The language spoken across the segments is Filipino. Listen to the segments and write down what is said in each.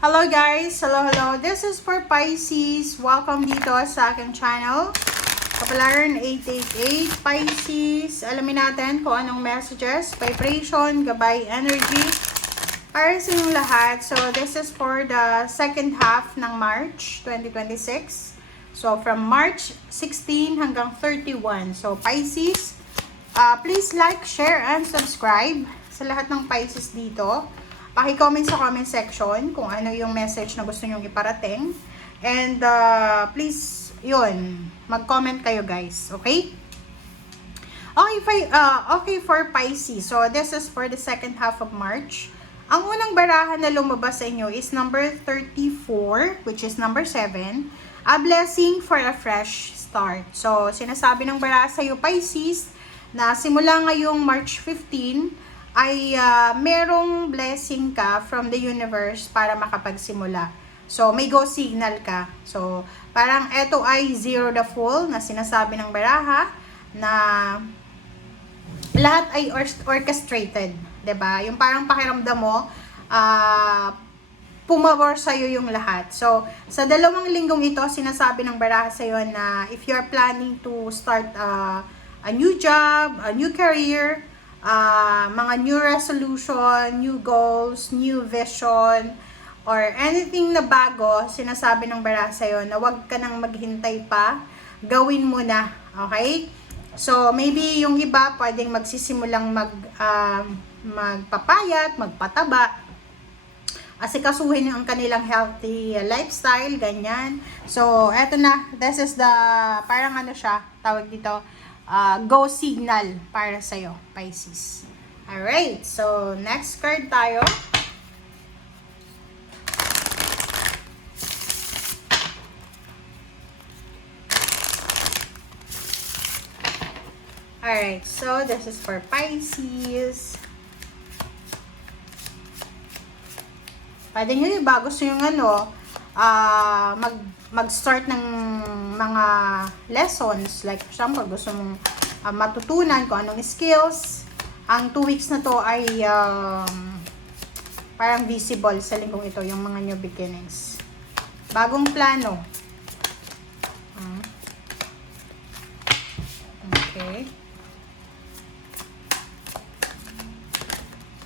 Hello guys! Hello! This is for Pisces. Welcome dito sa aking channel. Kapalaran 888 Pisces. Alamin natin kung anong messages, vibration, gabay, energy para sa inyong lahat. So this is for the second half ng March 2026. So from March 16 hanggang 31. So Pisces, please like, share, and subscribe sa lahat ng Pisces dito. Paki-comment sa comment section kung ano yung message na gusto nyong iparating. And please, yun, mag-comment kayo guys, okay? Okay for Pisces. So this is for the second half of March. Ang unang barahan na lumabas sa inyo is number 34, which is number 7. A blessing for a fresh start. So sinasabi ng baraha sa iyo Pisces na simula ngayong March 15, ay merong blessing ka from the universe para makapagsimula. So, may go signal ka. So, parang eto ay zero the full na sinasabi ng baraha na lahat ay orchestrated. 'Di ba? Yung parang pakiramdam mo, pumabor sa'yo yung lahat. So, sa 2 linggong ito, sinasabi ng baraha sa'yo na if you're planning to start a new job, a new career, mga new resolution, new goals, new vision, or anything na bago, sinasabi ng baraha sa'yo na wag ka nang maghintay pa, gawin mo na, okay? So, maybe yung iba pwedeng magsisimulang magpapayat, magpataba, asikasuhin ang kanilang healthy lifestyle, ganyan. So, eto na, this is the, parang ano siya, tawag dito, go signal para sa'yo, Pisces. Alright, so next card tayo. Alright, so this is for Pisces. Pwede nyo iba, gusto yung ano, mag-start ng mga lessons. Like, for example, gusto mong matutunan kung anong skills. Ang 2 weeks na to ay parang visible sa linggong ito, yung mga new beginnings. Bagong plano. Okay.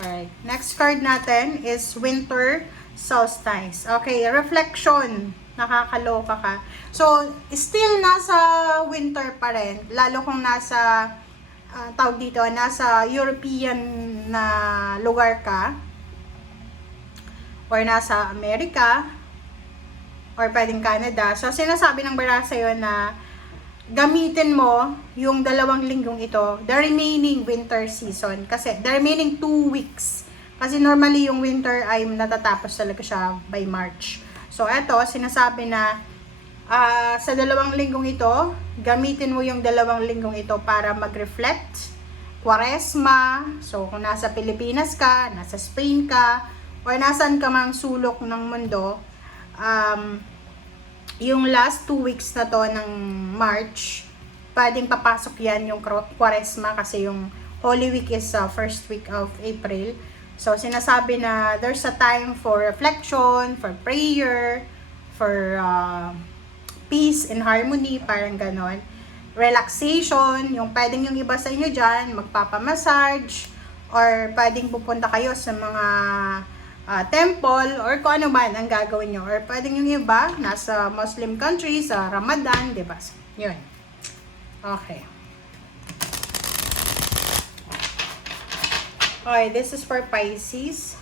Alright. Next card natin is Winter Solstice. Okay, reflection. Nakakaloka ka. So, still nasa winter pa rin. Lalo kung nasa, tawag dito, nasa European na lugar ka. Or nasa Amerika. Or pwedeng Canada. So, sinasabi ng baraha sa'yo na gamitin mo yung 2 linggong ito, the remaining winter season. Kasi, the remaining 2 weeks. Kasi normally yung winter ay natatapos talaga siya by March. So, eto, sinasabi na sa 2 linggong ito, gamitin mo yung 2 linggong ito para mag-reflect, Kwaresma. So, kung nasa Pilipinas ka, nasa Spain ka, or nasan ka mang sulok ng mundo, yung last 2 weeks na to ng March, pwedeng papasok yan yung Kwaresma kasi yung Holy Week is first week of April. So, sinasabi na there's a time for reflection, for prayer, for peace and harmony, parang ganon. Relaxation, yung pwedeng yung iba sa inyo dyan, magpapamassage, or pwedeng pupunta kayo sa mga temple, or kung ano man ang gagawin nyo. Or pwedeng yung iba, nasa Muslim country, sa Ramadan, diba? Yun. Okay. Okay, this is for Pisces.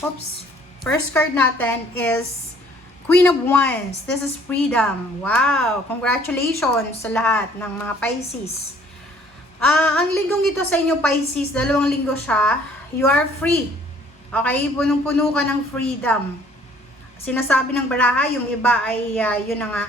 Oops. First card natin is Queen of Wands. This is freedom. Wow! Congratulations sa lahat ng mga Pisces. Ang linggong ito sa inyo Pisces, 2 linggo siya. You are free. Okay? Punong-puno ka ng freedom. Sinasabi ng baraha, yung iba ay yun na nga.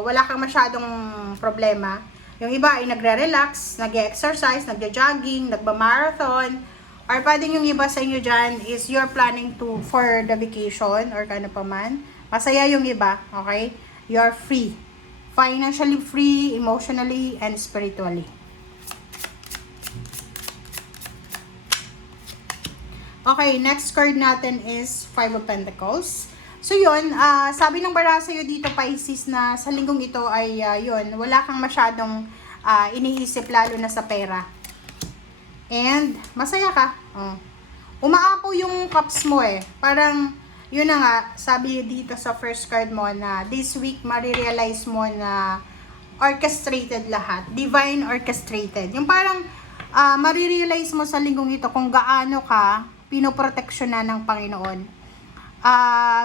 Wala kang masyadong problema. Yung iba ay nagre-relax, nag-exercise, nagja-jogging, nagba-marathon, or pwedeng yung iba sa inyo dyan is you're planning for the vacation or kano pa man. Masaya yung iba, okay? You're free. Financially free, emotionally, and spiritually. Okay, next card natin is Five of Pentacles. So yun, sabi ng bara sa'yo dito Pisces na sa linggong ito ay yun, wala kang masyadong iniisip lalo na sa pera. And masaya ka. Umaapaw yung cups mo eh. Parang yun na nga, sabi dito sa first card mo na this week marirealize mo na orchestrated lahat. Divine orchestrated. Yung parang marirealize mo sa linggong ito kung gaano ka pinoproteksyonan ng Panginoon.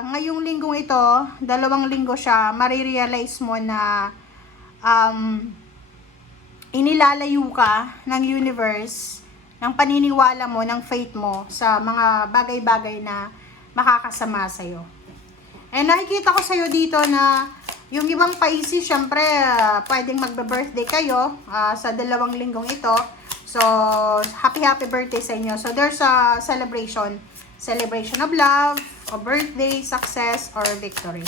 Ngayong linggong ito, 2 linggo siya, marirealize mo na inilalayo ka ng universe, ng paniniwala mo, ng faith mo sa mga bagay-bagay na makakasama sa'yo. And nakikita ko sa'yo dito na yung ibang Pisces, syempre, pwedeng magbe-birthday kayo sa 2 linggong ito. So, happy birthday sa inyo. So, there's a celebration. Celebration of love, of birthday, success, or victory.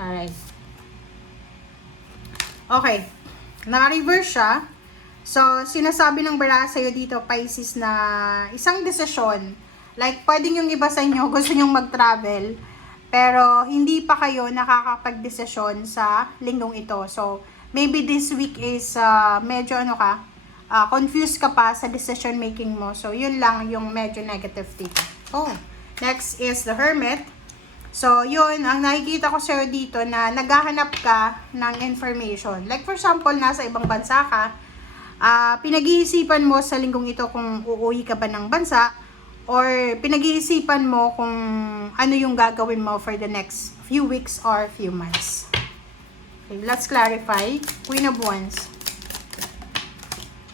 Alright. Okay. Naka-reverse siya. So, sinasabi ng bara sa'yo dito, Pisces, na isang desisyon. Like, pwedeng yung iba sa inyo, gusto nyong mag-travel, pero hindi pa kayo nakakapag-desisyon sa linggong ito. So, maybe this week is medyo confused ka pa sa decision making mo. So, yun lang yung medyo negative dito. Oh, next is the Hermit. So, yun, ang nakikita ko sa'yo dito na naghahanap ka ng information. Like, for example, nasa ibang bansa ka, pinag-iisipan mo sa linggong ito kung uuwi ka ba ng bansa, or pinag-iisipan mo kung ano yung gagawin mo for the next few weeks or few months. Okay, let's clarify. Queen of Wands.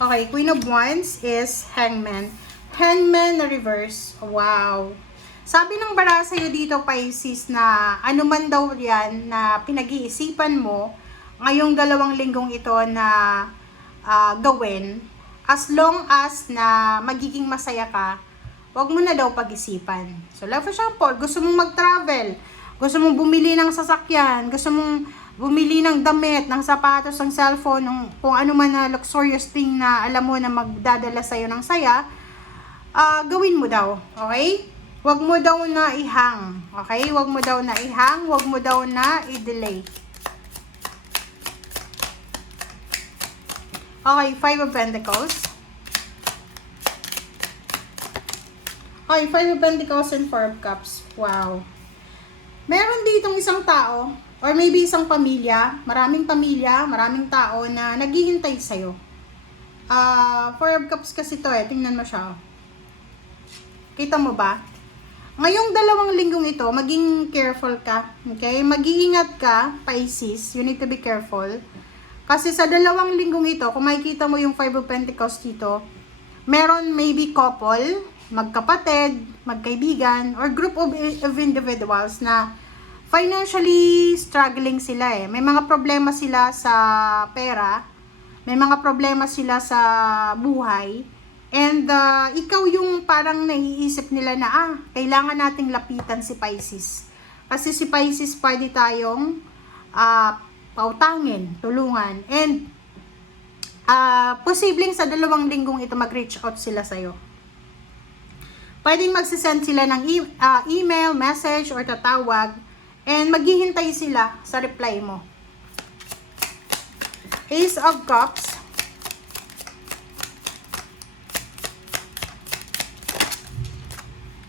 Okay, Queen of Wands is Hangman. Hangman na reverse. Wow. Sabi ng bara sa'yo dito, Pisces, na ano man daw yan na pinag-iisipan mo ngayong 2 linggong ito na gawin, as long as na magiging masaya ka, wag mo na daw pag-isipan. So, like for example, gusto mong mag-travel, gusto mong bumili ng sasakyan, gusto mong bumili ng damit, ng sapatos, ng cellphone, ng kung ano man na luxurious thing na alam mo na magdadala sa'yo ng saya, gawin mo daw. Okay? Wag mo daw na ihang. Okay? Wag mo daw na ihang, wag mo daw na i-delay. Okay, Five of Pentacles. Okay, Five of Pentacles and Four of Cups. Wow. Meron ditong isang tao, or maybe isang pamilya, maraming tao na naghihintay sa'yo. Four of Cups kasi to eh. Tingnan mo siya. Kita mo ba? Ngayong 2 linggong ito, maging careful ka. Okay? Mag-iingat ka, Pisces. You need to be careful. Kasi sa 2 linggong ito, kung makikita mo yung Five of Pentacles dito, meron maybe couple, magkapatid, magkaibigan, or group of individuals na financially struggling sila eh. May mga problema sila sa pera, may mga problema sila sa buhay, and ikaw yung parang naiisip nila na kailangan nating lapitan si Pisces. Kasi si Pisces pwede tayong pautangin, tulungan, and posibleng sa 2 linggong ito mag-reach out sila sa'yo. Pwedeng magsisend sila ng email, message, or tatawag, and maghihintay sila sa reply mo. Ace of Cups.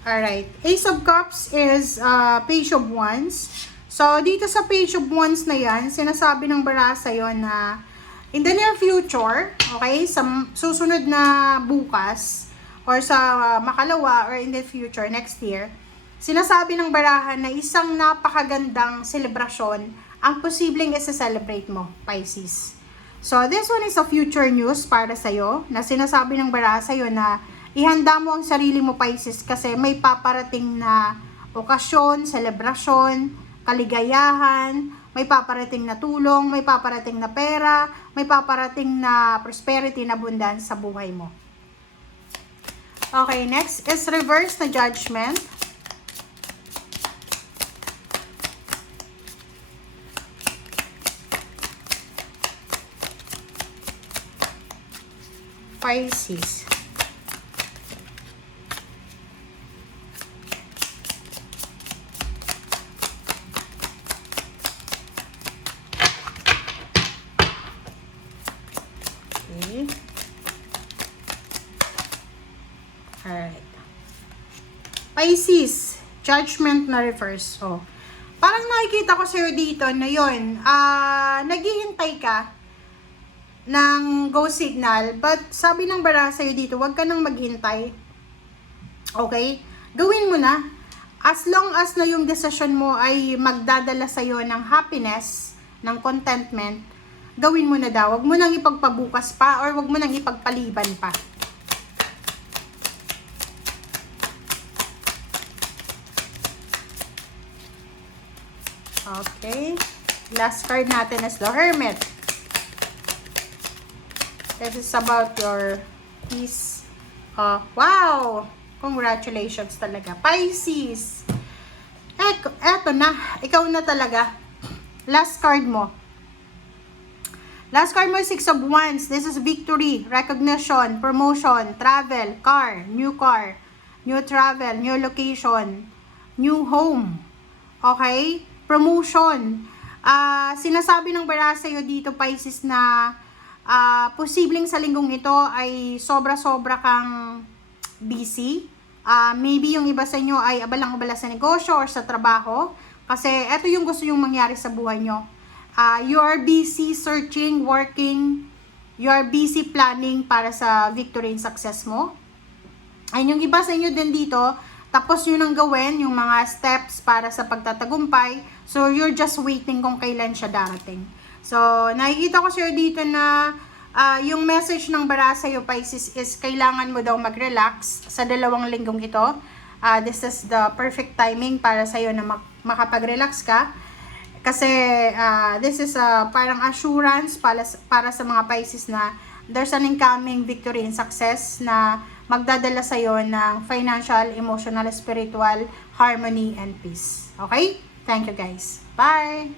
Alright. Ace of Cups is Page of Wands. So, dito sa Page of Wands na yan, sinasabi ng bara sa'yo na in the near future, okay, sa susunod na bukas, or sa makalawa, or in the future, next year, sinasabi ng barahan na isang napakagandang selebrasyon ang posibleng isa-celebrate mo, Pisces. So, this one is a future news para sa'yo, na sinasabi ng barahan sa'yo na ihanda mo ang sarili mo, Pisces, kasi may paparating na okasyon, selebrasyon, kaligayahan, may paparating na tulong, may paparating na pera, may paparating na prosperity na abundance sa buhay mo. Okay, next is reverse na Judgment. Pisces. Okay. Alright. Pisces, Judgment na reverse. Oh. Parang nakikita ko sa'yo dito na yun, naghihintay ka ng go signal, but sabi ng bara sa'yo dito, huwag ka nang maghintay. Okay? Gawin mo na. As long as na yung decision mo ay magdadala sa'yo ng happiness, ng contentment, gawin mo na daw. Huwag mo nang ipagpabukas pa or huwag mo nang ipagpaliban pa. Okay. Last card natin is the Hermit. This is about your peace. Wow! Congratulations talaga. Pisces. Eto na. Ikaw na talaga. Last card mo. Last card mo is Six of Wands. This is victory, recognition, promotion, travel, new travel, new location, new home. Okay? Promotion. Sinasabi ng bara sa'yo dito, Pisces, na posibleng sa linggong ito ay sobra-sobra kang busy. Maybe yung iba sa inyo ay abalang-abala sa negosyo or sa trabaho. Kasi ito yung gusto yung mangyari sa buhay nyo. You are busy searching, working. You are busy planning para sa victory and success mo. Ay yung iba sa inyo din dito, tapos yun ang gawin, yung mga steps para sa pagtatagumpay. So, you're just waiting kung kailan siya darating. So, nakikita ko sa'yo dito na yung message ng bara sa'yo, Pisces, is kailangan mo daw mag-relax sa 2 linggong ito. This is the perfect timing para sa'yo na makapag-relax ka. Kasi, this is parang assurance para sa mga Pisces na there's an incoming victory and success na magdadala sa'yo ng financial, emotional, spiritual, harmony, and peace. Okay? Thank you guys. Bye!